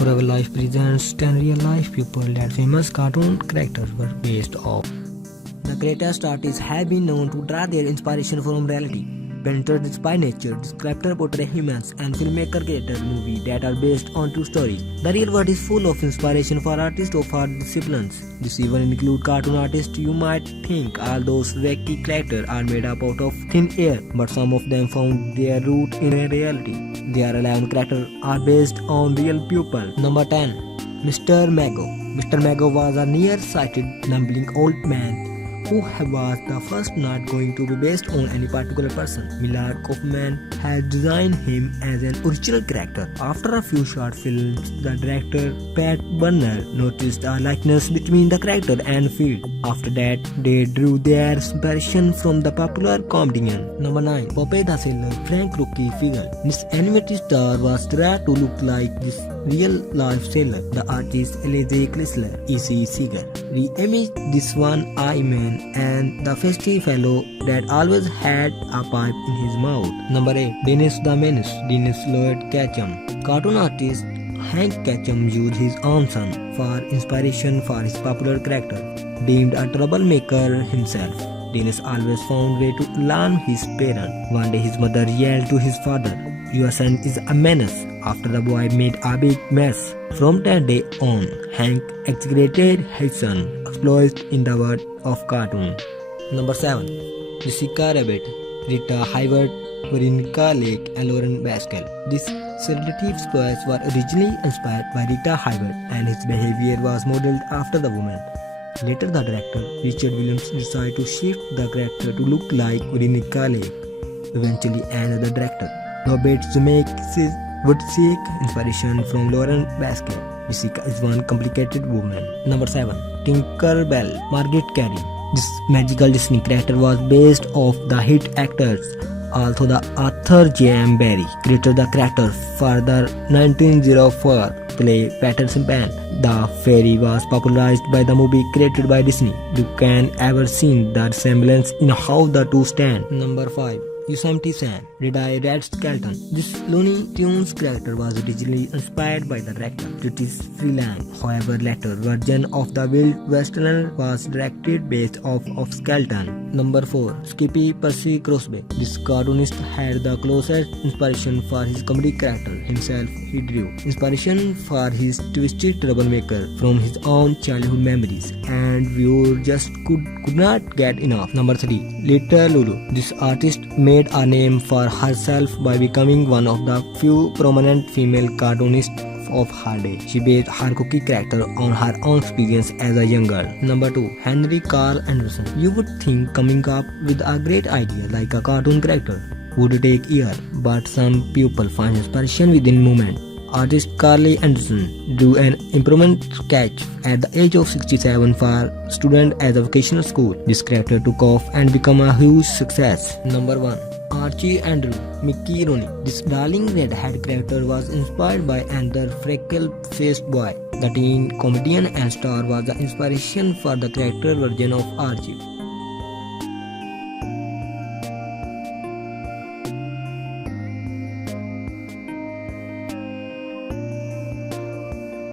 Our Life presents 10 real-life people that famous cartoon characters were based off. The greatest artists have been known to draw their inspiration from reality. Painters by nature, this character portray humans, and filmmaker created movies that are based on true stories. The real world is full of inspiration for artists of all disciplines. This even include cartoon artists. You might think all those wacky characters are made up out of thin air, but some of them found their root in a reality. Their 11 characters are based on real people. Number 10. Mr. Mago. Mr. Mago was a near-sighted, mumbling old man who was the first not going to be based on any particular person. Millard Kaufman had designed him as an original character. After a few short films, the director Pat Burner noticed a likeness between the character and Field. After that, they drew their inspiration from the popular comedian. Number 9. Popeye the Sailor, Frank Rookie figure. This animated star was tried to look like this real-life sailor. The artist Elise Chrysler, E.C. Seeger, re-imaged this one-eye man and the festive fellow that always had a pipe in his mouth. Number 8. Dennis the Menace, Dennis Lloyd Ketchum. Cartoon artist Hank Ketchum used his own son for inspiration for his popular character. Deemed a troublemaker himself, Dennis always found way to alarm his parents. One day his mother yelled to his father, "Your son is a menace," after the boy made a big mess. From that day on, Hank exaggerated his son exploits in the world of cartoon. Number 7. Jessica Rabbit, Rita Hayworth, Veronica Lake, and Lauren Pascal. These sedative toys were originally inspired by Rita Hayworth, and his behavior was modeled after the woman. Later, the director Richard Williams decided to shift the character to look like Veronica Lake. Eventually, another director, Robert Zemeckis, would seek inspiration from Lauren Pascal. Jessica is one complicated woman. Number 7. Tinker Bell, Margaret Carey. This magical Disney character was based off the hit actors. Although the author J.M. Barrie created the character for the 1904 play Peter Pan, the fairy was popularized by the movie created by Disney. You can ever seen the resemblance in how the two stand. Number 5. Yosemite Sam, Red-Eye Red Skeleton. This Looney Tunes character was originally inspired by the director British Freeland. However, later version of the Wild Westerner was directed based off of Skeleton. Number 4. Skippy Percy Crosby. This cartoonist had the closest inspiration for his comedy character himself. He drew inspiration for his twisted troublemaker from his own childhood memories, and viewers just could not get enough. Number 3. Little Lulu. This artist made a name for herself by becoming one of the few prominent female cartoonists of her day. She based her cookie character on her own experience as a young girl. Number 2. Henry Carl Anderson. You would think coming up with a great idea like a cartoon character would take years, but some people find inspiration within moment. Artist Carly Anderson drew an improvement sketch at the age of 67 for students at a vocational school. This character took off and became a huge success. Number 1. Archie Andrew, Mickey Rooney. This darling red-haired character was inspired by another freckle-faced boy. The teen comedian and star was the inspiration for the character version of Archie.